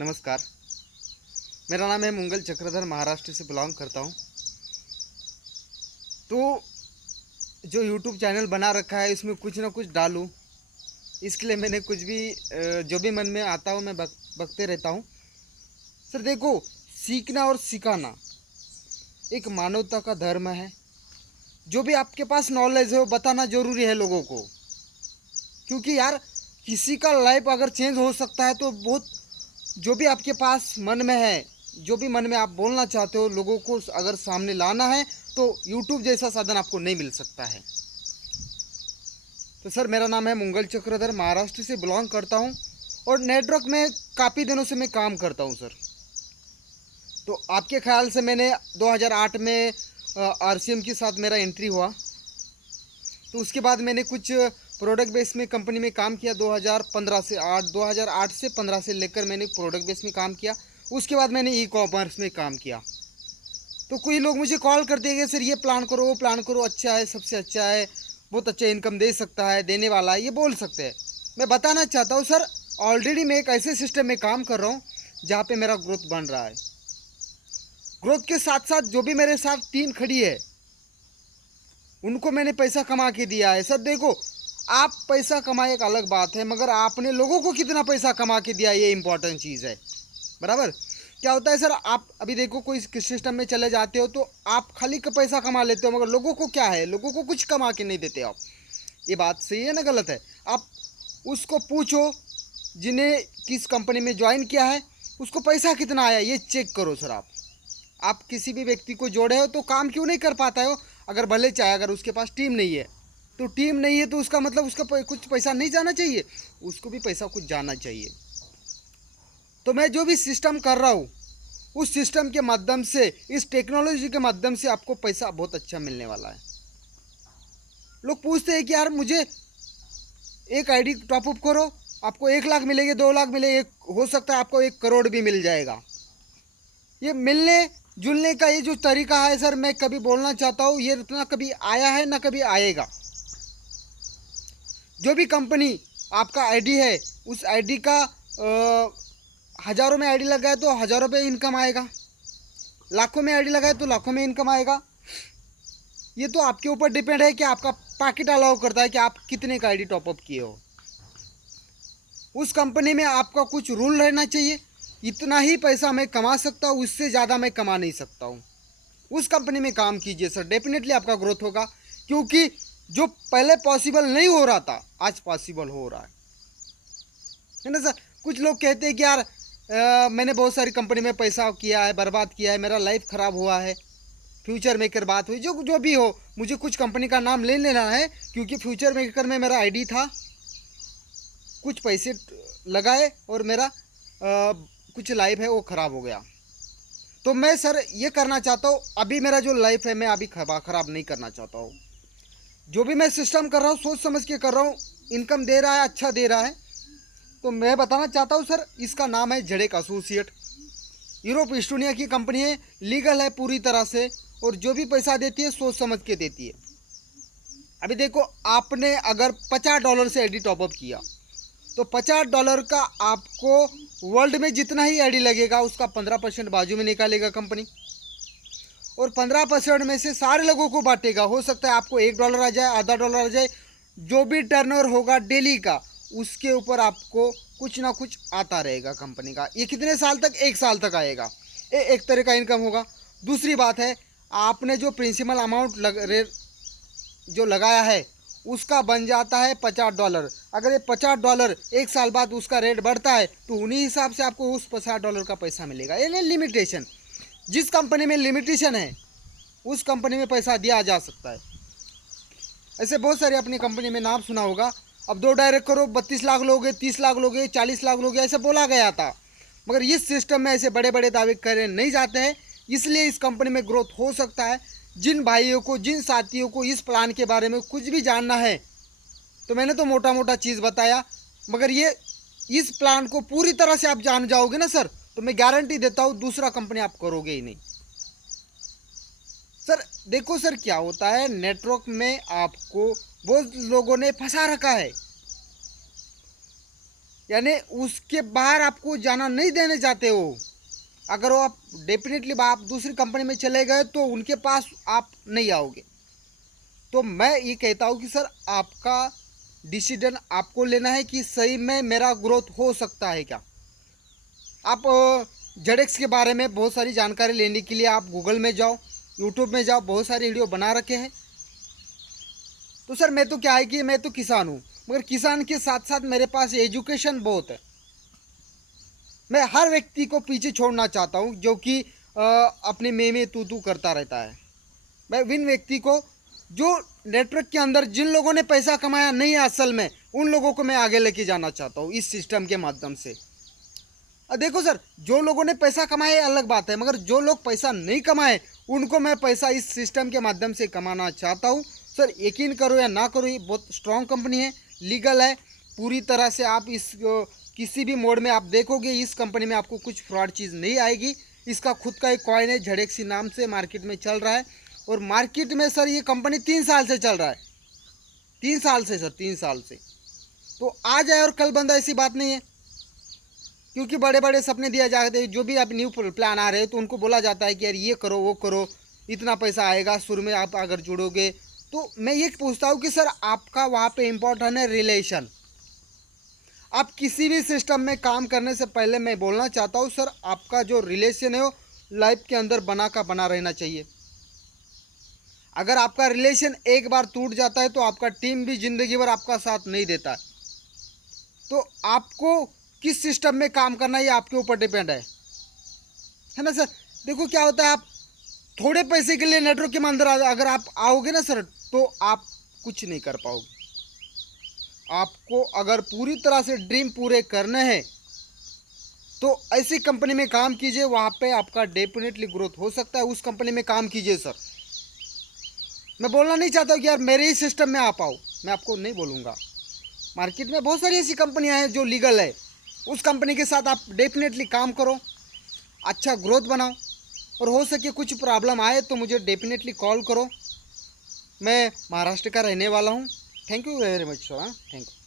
नमस्कार। मेरा नाम है मंगल चक्रधर, महाराष्ट्र से बिलोंग करता हूँ। तो जो यूट्यूब चैनल बना रखा है इसमें कुछ ना कुछ डालूँ, इसके लिए मैंने कुछ भी जो भी मन में आता हो मैं बकते रहता हूँ। सर देखो, सीखना और सिखाना एक मानवता का धर्म है। जो भी आपके पास नॉलेज है वो बताना ज़रूरी है लोगों को, क्योंकि यार किसी का लाइफ अगर चेंज हो सकता है तो बहुत, जो भी आपके पास मन में है, जो भी मन में आप बोलना चाहते हो लोगों को अगर सामने लाना है तो यूट्यूब जैसा साधन आपको नहीं मिल सकता है। तो सर मेरा नाम है मंगल चक्रधर, महाराष्ट्र से बिलोंग करता हूँ और नेटवर्क में काफ़ी दिनों से मैं काम करता हूँ सर। तो आपके ख्याल से मैंने 2008 में आरसीएम के साथ मेरा एंट्री हुआ। तो उसके बाद मैंने कुछ प्रोडक्ट बेस में कंपनी में काम किया 2008 से 15 से लेकर मैंने प्रोडक्ट बेस में काम किया। उसके बाद मैंने ई कॉमर्स में काम किया। तो कोई लोग मुझे कॉल करते हैं सर ये प्लान करो, वो प्लान करो, अच्छा है, सबसे अच्छा है, बहुत अच्छा इनकम दे सकता है, देने वाला है, ये बोल सकते हैं। मैं बताना चाहता हूँ सर, ऑलरेडी मैं एक ऐसे सिस्टम में काम कर रहा हूँ जहाँ पे मेरा ग्रोथ बन रहा है। ग्रोथ के साथ साथ जो भी मेरे साथ टीम खड़ी है उनको मैंने पैसा कमा के दिया है। सर देखो, आप पैसा कमाए एक अलग बात है, मगर आपने लोगों को कितना पैसा कमा के दिया ये इंपॉर्टेंट चीज़ है। बराबर। क्या होता है सर, आप अभी देखो कोई सिस्टम में चले जाते हो तो आप खाली का पैसा कमा लेते हो, मगर लोगों को क्या है, लोगों को कुछ कमा के नहीं देते आप। ये बात सही है ना गलत है? आप उसको पूछो जिन्हें किस कंपनी में ज्वाइन किया है उसको पैसा कितना आया, ये चेक करो सर। आप किसी भी व्यक्ति को जोड़े हो तो काम क्यों नहीं कर पाता हो? अगर भले चाहे, अगर उसके पास टीम नहीं है तो टीम नहीं है तो उसका मतलब उसका कुछ पैसा नहीं जाना चाहिए, उसको भी पैसा कुछ जाना चाहिए। तो मैं जो भी सिस्टम कर रहा हूँ उस सिस्टम के माध्यम से, इस टेक्नोलॉजी के माध्यम से आपको पैसा बहुत अच्छा मिलने वाला है। लोग पूछते हैं कि यार मुझे एक आईडी टॉपअप करो, आपको 1 लाख मिलेंगे, 2 लाख मिलेंगे, हो सकता है आपको 1 करोड़ भी मिल जाएगा। ये मिलने जुलने का ये जो तरीका है सर, मैं कभी बोलना चाहता हूँ ये इतना कभी आया है ना कभी आएगा। जो भी कंपनी आपका आईडी है उस आईडी का हज़ारों में आईडी लगाए तो हज़ारों पे इनकम आएगा, लाखों में आईडी लगाए तो लाखों में इनकम आएगा। ये तो आपके ऊपर डिपेंड है कि आपका पैकेट अलाउ करता है कि आप कितने का आईडी टॉपअप किए हो। उस कंपनी में आपका कुछ रूल रहना चाहिए, इतना ही पैसा मैं कमा सकता हूँ, उससे ज़्यादा मैं कमा नहीं सकता हूँ। उस कंपनी में काम कीजिए सर, डेफिनेटली आपका ग्रोथ होगा, क्योंकि जो पहले पॉसिबल नहीं हो रहा था आज पॉसिबल हो रहा है ना सर। कुछ लोग कहते हैं कि यार मैंने बहुत सारी कंपनी में पैसा किया है, बर्बाद किया है, मेरा लाइफ ख़राब हुआ है, फ्यूचर मेकर बात हुई, जो जो भी हो, मुझे कुछ कंपनी का नाम ले लेना है क्योंकि फ्यूचर मेकर में मेरा आईडी था, कुछ पैसे लगाए और मेरा कुछ लाइफ है वो ख़राब हो गया। तो मैं सर ये करना चाहता हूँ, अभी मेरा जो लाइफ है मैं अभी ख़राब नहीं करना चाहता हूँ। जो भी मैं सिस्टम कर रहा हूँ सोच समझ के कर रहा हूँ, इनकम दे रहा है, अच्छा दे रहा है। तो मैं बताना चाहता हूँ सर, इसका नाम है जेडेक एसोसिएट। यूरोप ईस्टोनिया की कंपनी है, लीगल है पूरी तरह से, और जो भी पैसा देती है सोच समझ के देती है। अभी देखो, आपने अगर $50 से आईडी टॉपअप किया तो $50 का आपको वर्ल्ड में जितना ही आईडी लगेगा उसका 15% बाजू में निकालेगा कंपनी, और 15% में से सारे लोगों को बांटेगा। हो सकता है आपको $1 आ जाए, आधा डॉलर आ जाए, जो भी टर्नओवर होगा डेली का उसके ऊपर आपको कुछ ना कुछ आता रहेगा कंपनी का। ये कितने साल तक? 1 साल तक आएगा। एक तरह का इनकम होगा। दूसरी बात है, आपने जो प्रिंसिपल अमाउंट जो लगाया है उसका बन जाता है $50। अगर ये $50 1 साल बाद उसका रेट बढ़ता है तो उन्हीं हिसाब से आपको उस $50 का पैसा मिलेगा। ये लिमिटेशन, जिस कंपनी में लिमिटेशन है उस कंपनी में पैसा दिया जा सकता है। ऐसे बहुत सारे अपनी कंपनी में नाम सुना होगा, अब 2 डायरेक्ट करो 32 लाख लोगे, 30 लाख लोगे, 40 लाख लोगे, ऐसे बोला गया था। मगर इस सिस्टम में ऐसे बड़े बड़े दावे करे नहीं जाते हैं, इसलिए इस कंपनी में ग्रोथ हो सकता है। जिन भाइयों को, जिन साथियों को इस प्लान के बारे में कुछ भी जानना है, तो मैंने तो मोटा मोटा चीज़ बताया, मगर ये इस प्लान को पूरी तरह से आप जान जाओगे ना सर, तो मैं गारंटी देता हूँ दूसरा कंपनी आप करोगे ही नहीं। सर देखो सर, क्या होता है नेटवर्क में आपको बहुत लोगों ने फंसा रखा है। यानी उसके बाहर आपको जाना नहीं देने चाहते हो। अगर वो आप डेफिनेटली आप दूसरी कंपनी में चले गए तो उनके पास आप नहीं आओगे। तो मैं ये कहता हूँ कि सर आपका डिसीजन आपको लेना है कि सही में मेरा ग्रोथ हो सकता है क्या। आप जेडेक्स के बारे में बहुत सारी जानकारी लेने के लिए आप गूगल में जाओ, यूट्यूब में जाओ, बहुत सारे वीडियो बना रखे हैं। तो सर मैं तो क्या है कि मैं तो किसान हूँ, मगर किसान के साथ साथ मेरे पास एजुकेशन बहुत है। मैं हर व्यक्ति को पीछे छोड़ना चाहता हूँ जो कि अपने में तू करता रहता है। मैं विन व्यक्ति को जो नेटवर्क के अंदर जिन लोगों ने पैसा कमाया नहीं है असल में, उन लोगों को मैं आगे लेके जाना चाहता हूँ इस सिस्टम के माध्यम से। देखो सर, जो लोगों ने पैसा कमाए अलग बात है, मगर जो लोग पैसा नहीं कमाए उनको मैं पैसा इस सिस्टम के माध्यम से कमाना चाहता हूँ। सर यकीन करो या ना करो, ये बहुत स्ट्रॉन्ग कंपनी है, लीगल है पूरी तरह से। आप इस किसी भी मोड में आप देखोगे इस कंपनी में आपको कुछ फ्रॉड चीज़ नहीं आएगी। इसका खुद का एक कॉइन है, झड़ेक्सी नाम से मार्केट में चल रहा है। और मार्केट में सर ये कंपनी 3 साल से चल रहा है, 3 साल से सर, 3 साल से। तो आज है और कल बंदा, ऐसी बात नहीं है। क्योंकि बड़े बड़े सपने दिया जाते हैं, जो भी आप न्यू प्लान आ रहे हैं तो उनको बोला जाता है कि यार ये करो वो करो, इतना पैसा आएगा शुरू में आप अगर जुड़ोगे। तो मैं ये पूछता हूँ कि सर आपका वहाँ पे इम्पोर्टेंट है रिलेशन। आप किसी भी सिस्टम में काम करने से पहले मैं बोलना चाहता हूँ सर आपका जो रिलेशन है वो लाइफ के अंदर बना का बना रहना चाहिए। अगर आपका रिलेशन एक बार टूट जाता है तो आपका टीम भी ज़िंदगी भर आपका साथ नहीं देता। तो आपको किस सिस्टम में काम करना है ये आपके ऊपर डिपेंड है ना सर। देखो क्या होता है, आप थोड़े पैसे के लिए नेटवर्क के अंदर अगर आप आओगे ना सर तो आप कुछ नहीं कर पाओगे। आपको अगर पूरी तरह से ड्रीम पूरे करने हैं तो ऐसी कंपनी में काम कीजिए, वहाँ पे आपका डेफिनेटली ग्रोथ हो सकता है। उस कंपनी में काम कीजिए सर। मैं बोलना नहीं चाहता हूँ कि यार मेरे ही सिस्टम में आप आओ, मैं आपको नहीं बोलूँगा। मार्केट में बहुत सारी ऐसी कंपनियाँ हैं जो लीगल है, उस कंपनी के साथ आप डेफिनेटली काम करो, अच्छा ग्रोथ बनाओ। और हो सके कुछ प्रॉब्लम आए तो मुझे डेफिनेटली कॉल करो। मैं महाराष्ट्र का रहने वाला हूँ। Thank you very much sir. Thank you.